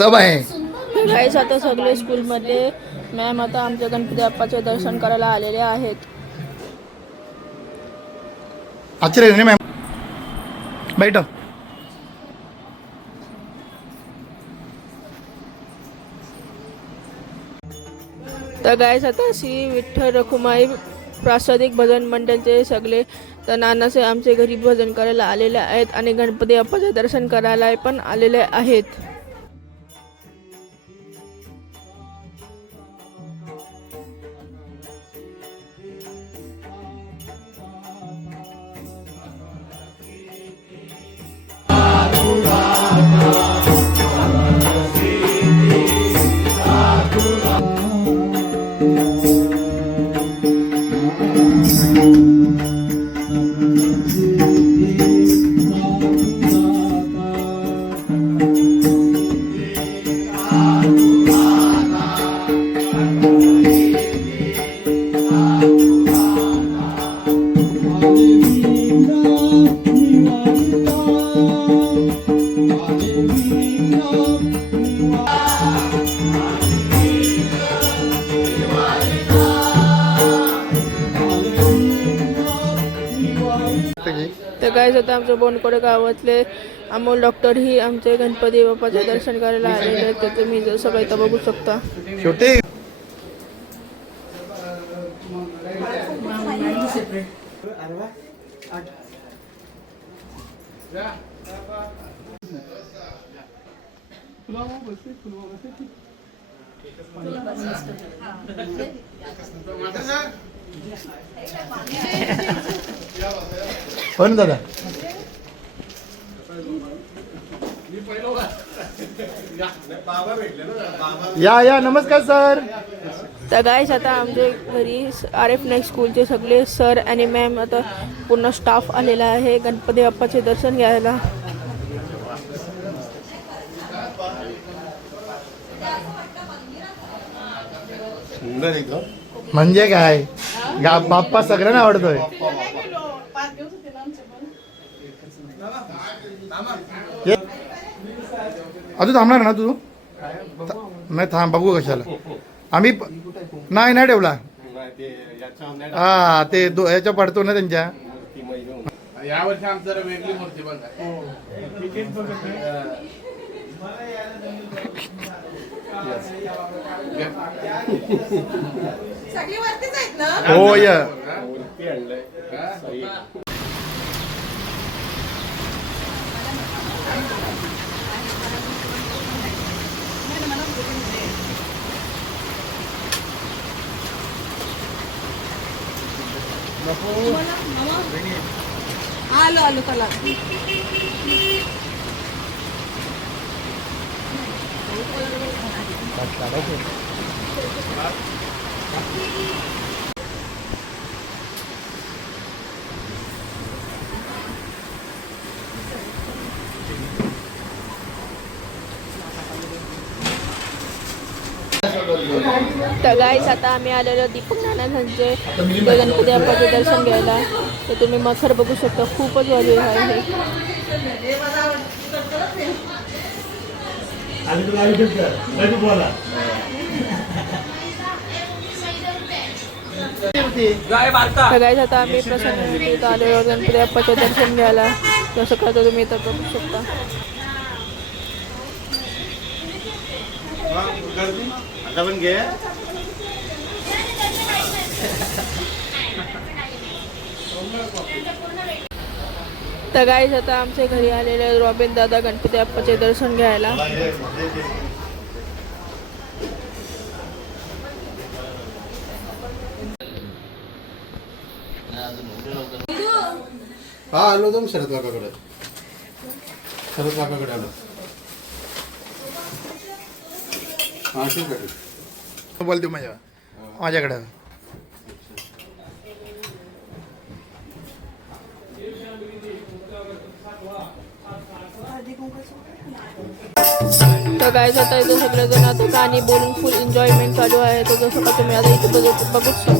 सब आहे. गाईस आता सगळे स्कूलमध्ये मॅम आता आमच्या गणपती बाप्पाचे दर्शन करायला आलेले आहेत. आश्चर्य मॅम बैठ तर गायस आता श्री विठ्ठल रखुमाई प्रासादिक भजन मंडळचे सगळे तर नानासे आमचे घरी भजन करायला आलेले आहेत आणि गणपती बाप्पाचे दर्शन करायला पण आलेले आहेत. बोनकोडे गावातले अमोल डॉक्टर ही आमचे गणपती बाप्पाचे दर्शन करायला आलेले आहेत. तर तुम्ही जर सगळे इथं बघू शकता. शेवटी पण दादा. या या नमस्कार सर. तर गायस आता आमच्या घरी आर एफ नाईक स्कूलचे सगळे सर आणि मॅम आता पूर्ण स्टाफ आलेला आहे. गणपती बाप्पाचे दर्शन घ्यायला. म्हणजे काय? गा बाप्पा सगळ्यांना आवडतोय. ये. अजून थांबणार ना तू? थ- नाही थांब बघू कशाला. आम्ही नाही नाही ठेवला. हा ते दो ह्याच्या पडतो ना त्यांच्या. या वर्षी आमचं वेगळी मूर्ती बघा. हो य आलो आलो चला तर गाईस आता आम्ही आलेलो दीपक नानांचे गणपती बाप्पाचे दर्शन घ्यायला. तर तुम्ही मखर बघू शकता खूपच वाजवी आहे हे तर गाईस आता आम्ही प्रसन्न इथं आलेलो गणपती बाप्पाचे दर्शन घ्यायला. जसं का तर तुम्ही इथं बघू शकता. आता पण घे. तर गाईस आता आमच्या घरी आलेले रॉबिन दादा गणपती बाप्पाचे दर्शन घ्यायला. हा आलो जाऊन शरद काकाकडे. शरद काकाकडे आलो. हा ठीक आहे. बोलतो माझ्या माझ्याकडं. तर जात आता इथं सगळेजण आता गाणी बोलून फुल एन्जॉयमेंट चालू आहे. तर जसं का तुम्ही आता इथं बघू- बघूच शकता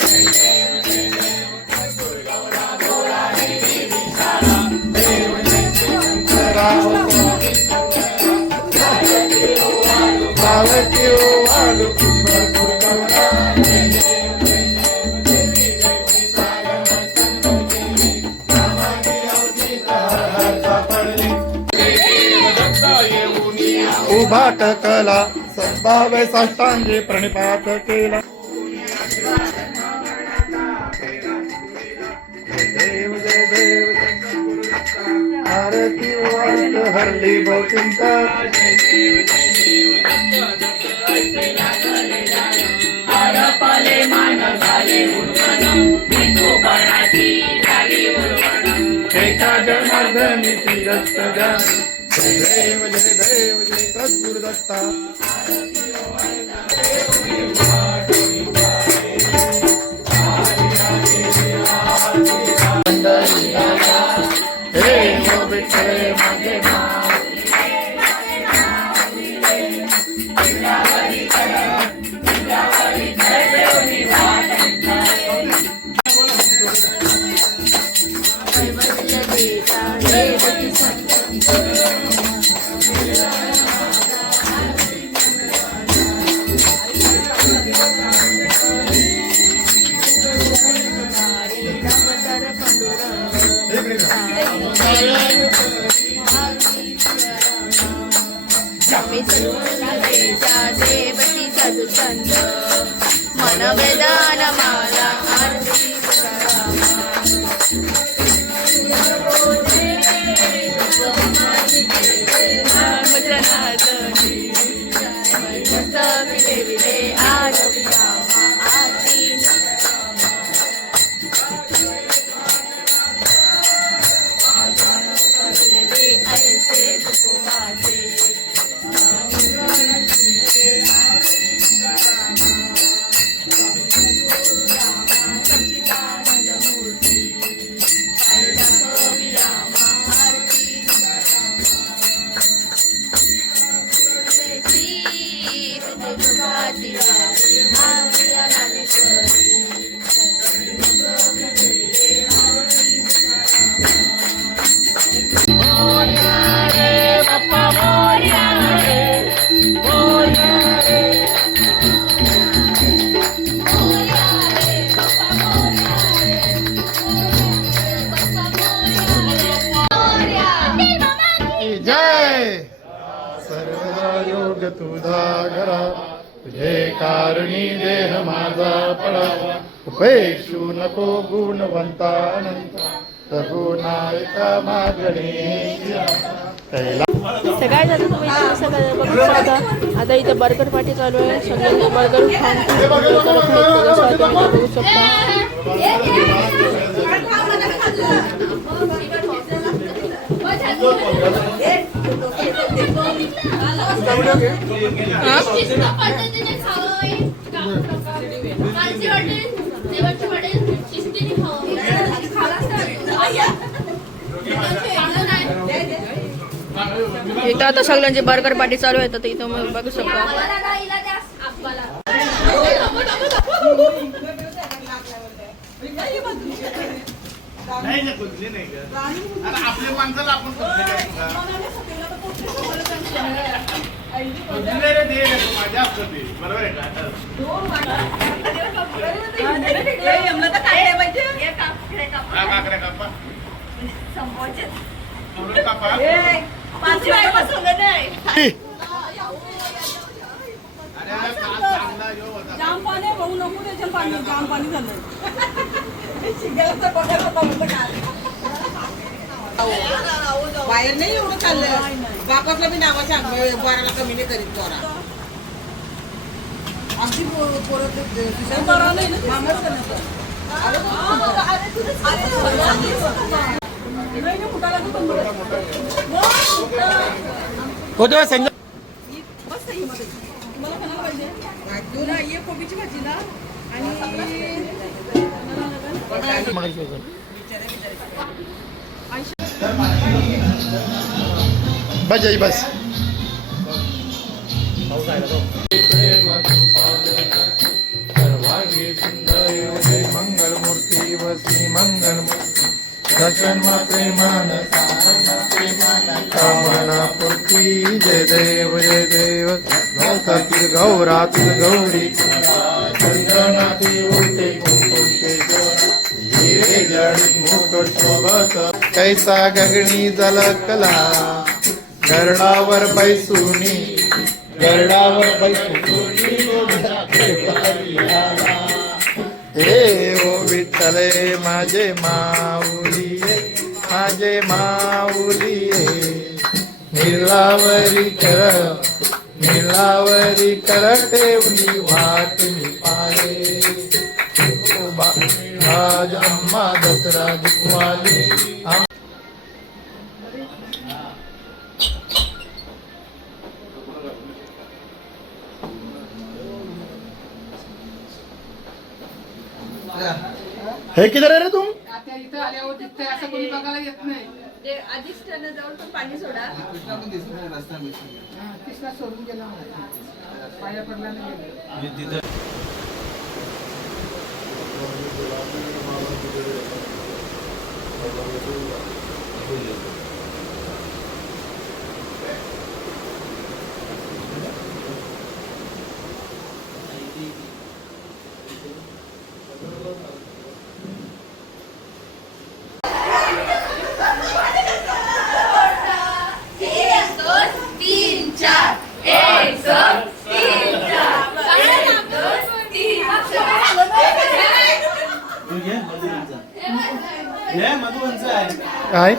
आरती ओ भरपूर उभा टकला सद्भाव साष्टांगे प्रणिपात केला. देव जय देव आरती वाट हरली बहुचिंता जय जय देव जय सद्गुरु दत्ता. हे विठ्ठले माझे देवती तुझा घरा तुझे कारणी देह माझा पडा उपेक्षू नको गुणवंतानंत. सगुणायका मागणे तुम्ही इथे सगळं बघू शकता. आता इथे बर्गर पार्टी चालू आहे. सगळे बर्गर खाऊन बघू शकता. इथं आता सगळ्यांची बर्गर पार्टी चालू आहे तर इथं मग बघू शकता. आपले माणसाला आपण माझ्या असतं ते. बरोबर आहे का? हा, काकड्या कापा. अमृत कापा. अरे काल चांगला ह्यो होता. जाम पाणी होऊ नको त्याच्यात पाणी जाम पाणी झालं बाहेर नाही एवढं खाल्लं बापातला बी नावा सांग बाराला कमी नाही करीत पोरा आमची पोरं करणार. नाही. होतो. तुम्हाला पाहिजे? कोबीची भाजी ना आणि बस. जाई बस मंगलमूर्ती वसी मंगलमूर्ती दर्शन प्रेमान कामना पूर्ती जय देव जय देव. गौतातील गौरातील गौरी चंद्रनाथी उलटे शोभत. कैसा गगणी जलकला. गरडावर बैसुनी. गरडावर बैसुनी. हे ओ विठ्ठले माझे माऊली माझे माऊली निलावरी कर निलावरी कर ठेवली वाट मी पाहे. राज अम्मा दसरा हे किधर आहे रे तुम? आता इथं आल्यावर असं कोणी बघायला येत नाही. जवळ पण पाणी सोडा. हा, कृष्णा सोडून गेला मला. पाया पडला नाही गेला. एक दोन तीन चार एक दोन तीन चार एक दोन तीन काय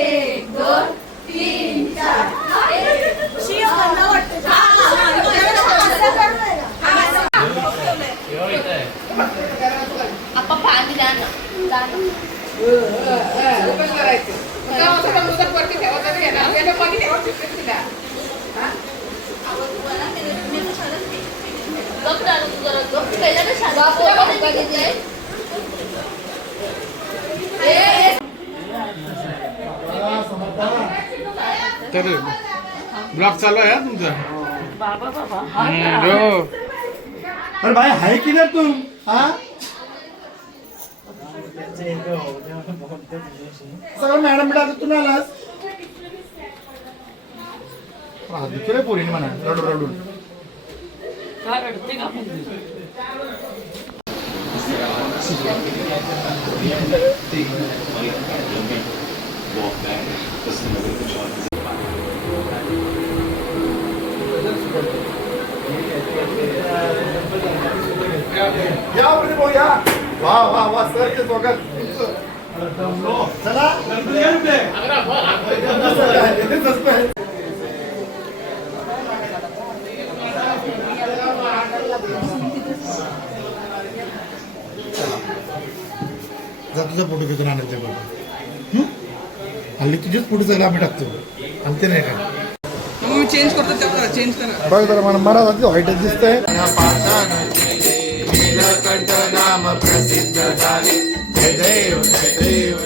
एक दोन तीन चार. आपण पाणी द्या ना. द्या ना. ओपन करायचं. मग काय होतं, मग मुदत वरती ठेवायचं नाही ना. आपल्याला पाणी ठेवायचं असतं तिला. हा? गप राहा तू जरा गप. पहिल्यांदा शांत पोटामध्ये बघितलंय. ए, तर. ब्लॉग चालू आहे हा तुमचा? अरे भाई आहे किधर तुम हाँ? सगळं मॅडम बेटा आता तुम्ही आलास? हा, दुसरे पोरीने म्हणा रडू रडून या वरती भाऊ या वा वा वा सर ते स्वागत चला तसं आहे. जा तुझा फोटो घेतो नानाच्या बरोबर हल्ली तुझेच फोटो जायला आम्ही टाकतो. आमचे नाही का? मी चेंज करतो चेंज करा. बघ जरा मला मला जाती व्हाईटच दिसतंय. नीलकंठ नाम प्रसिद्ध झाले. देव जय देव